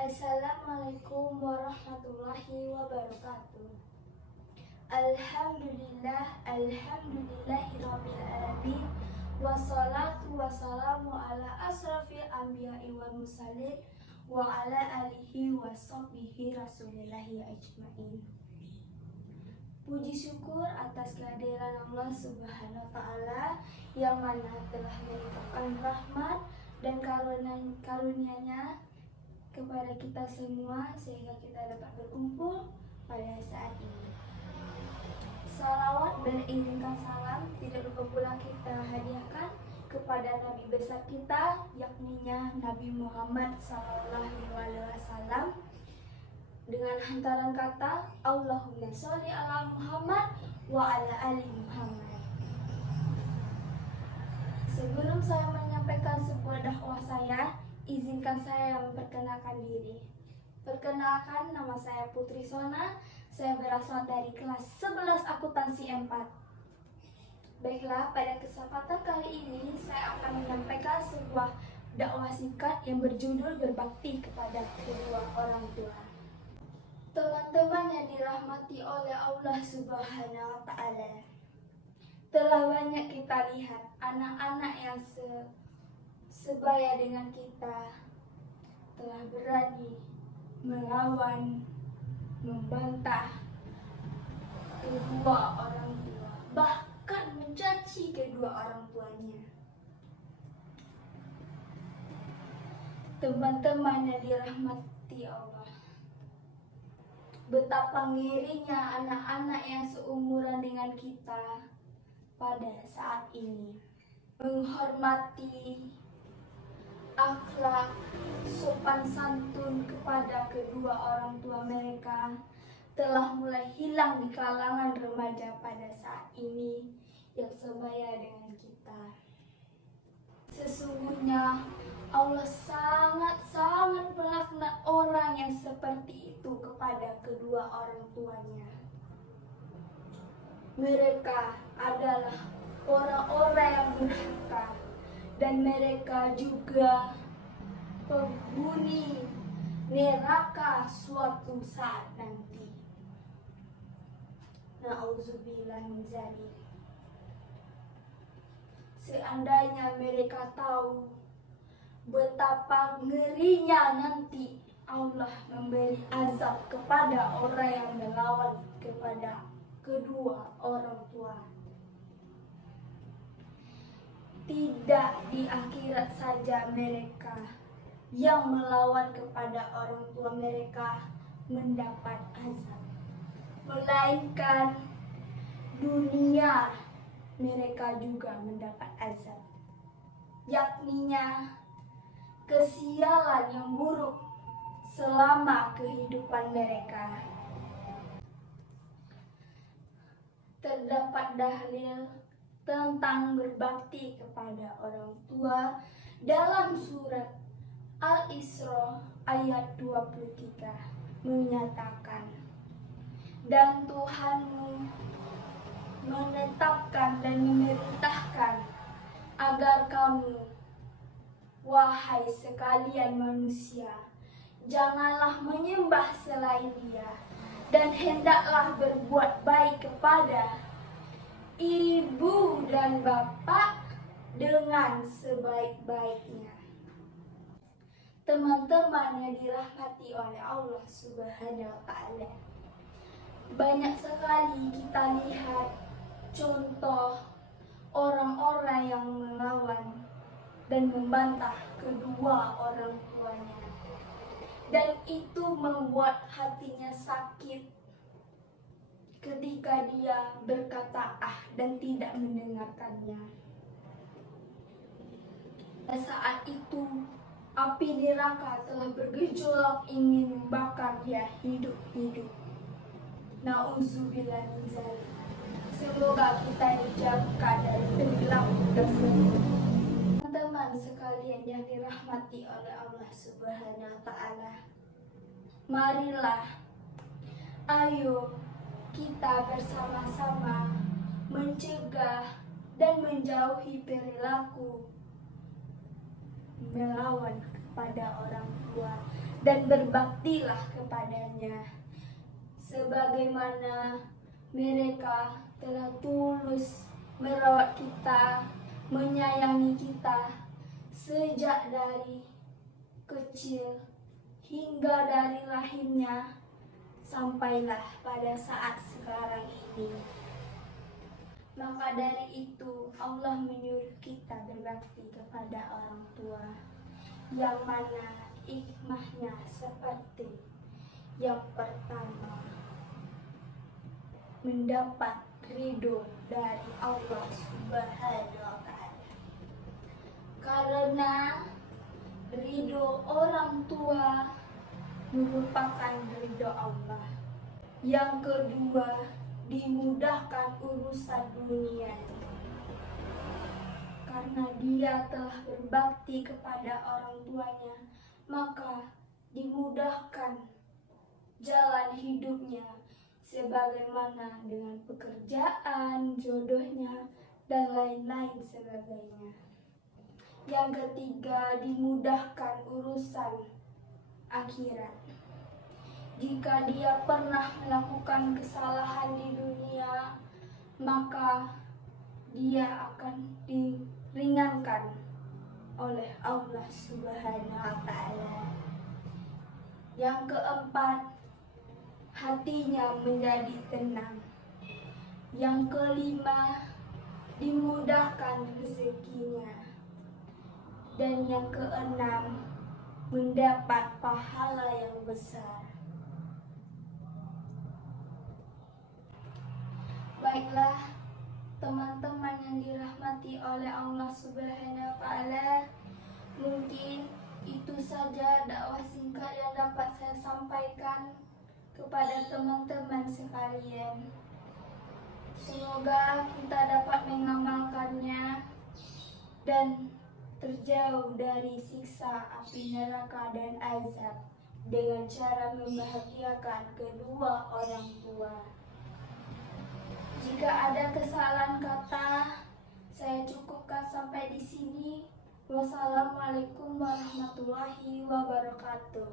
Assalamualaikum warahmatullahi wabarakatuh. Alhamdulillahirabbil alamin. Wassalatu wassalamu ala asrafil anbiya'i wal mursalin wa ala alihi wa sahbihi rasulillahi ajmain. Puji syukur atas kehadiran Allah Subhanahu wa taala yang mana telah melimpahkan rahmat dan karunia-Nya kepada kita semua sehingga kita dapat berkumpul pada saat ini. Salawat dan izinkan salam tidak lupa pula kita hadiahkan kepada Nabi besar kita, yakninya Nabi Muhammad SAW, dengan hantaran kata Allahumma sholli ala Muhammad wa ala ali Muhammad. Sebelum saya menyampaikan sebuah dakwah saya, izinkan saya memperkenalkan diri. Perkenalkan, nama saya Putri Sona. Saya berasal dari kelas 11 akuntansi 4. Baiklah, pada kesempatan kali ini saya akan menyampaikan sebuah dakwah singkat yang berjudul berbakti kepada kedua orang tua. Teman-teman yang dirahmati oleh Allah Subhanahu wa taala, telah banyak kita lihat anak-anak yang sebaya dengan kita telah berani melawan, membantah kedua orang tua, bahkan mencaci kedua orang tuanya. Teman-teman yang dirahmati Allah, betapa ngirinya anak-anak yang seumuran dengan kita pada saat ini menghormati akhlak, sopan santun kepada kedua orang tua mereka telah mulai hilang di kalangan remaja pada saat ini yang sebaya dengan kita. Sesungguhnya Allah sangat melaknat orang yang seperti itu kepada kedua orang tuanya. Mereka adalah orang-orang yang durhaka, dan mereka juga penghuni neraka suatu saat nanti. Na'udzubillah min dzalik. Seandainya mereka tahu betapa ngerinya nanti Allah memberi azab kepada orang yang melawan kepada kedua orang tua. Tidak di akhirat saja mereka yang melawan kepada orang tua mereka mendapat azab, melainkan dunia mereka juga mendapat azab, yakninya kesialan yang buruk selama kehidupan mereka. Terdapat dalil tentang berbakti kepada orang tua dalam surat Al-Isra ayat 23 menyatakan, dan Tuhanmu menetapkan dan memerintahkan agar kamu, wahai sekalian manusia, janganlah menyembah selain Dia, dan hendaklah berbuat baik kepada ibu dan bapak dengan sebaik-baiknya. Teman-teman yang dirahmati oleh Allah Subhanahu wa taala, banyak sekali kita lihat contoh orang-orang yang melawan dan membantah kedua orang tuanya, dan itu membuat hatinya sakit ketika dia berkata dan tidak mendengarkannya. Saat itu api neraka telah bergejolak ingin membakar dia hidup-hidup. Na'udzubillah min dzalik. Semoga kita dijauhkan dari perilaku tersebut. Teman-teman sekalian yang dirahmati oleh Allah Subhanahu wa taala, marilah, ayo kita bersama-sama mencegah dan menjauhi perilaku melawan kepada orang tua dan berbaktilah kepadanya sebagaimana mereka telah tulus merawat kita, menyayangi kita sejak dari kecil hingga dari lahirnya sampailah pada saat sekarang ini. Maka dari itu Allah menyuruh kita berbakti kepada orang tua, yang mana hikmahnya seperti yang pertama, mendapat ridho dari Allah Subhanahu wa Ta'ala. Karena ridho orang tua merupakan ridho Allah. Yang kedua, dimudahkan urusan dunia karena dia telah berbakti kepada orang tuanya, maka dimudahkan jalan hidupnya sebagaimana dengan pekerjaan, jodohnya, dan lain-lain sebagainya. Yang ketiga, dimudahkan urusan akhirat. Jika dia pernah melakukan kesalahan di dunia, maka dia akan diringankan oleh Allah Subhanahu wa Ta'ala. Yang keempat, hatinya menjadi tenang. Yang kelima, dimudahkan rezekinya. Dan yang keenam, mendapat pahala yang besar. Baiklah teman-teman yang dirahmati oleh Allah Subhanahu wa Ta'ala, mungkin itu saja dakwah singkat yang dapat saya sampaikan kepada teman-teman sekalian. Semoga kita dapat mengamalkannya dan terjauh dari siksa api neraka dan azab dengan cara membahagiakan kedua orang tua. Jika ada kesalahan kata, saya cukupkan sampai di sini. Wassalamualaikum warahmatullahi wabarakatuh.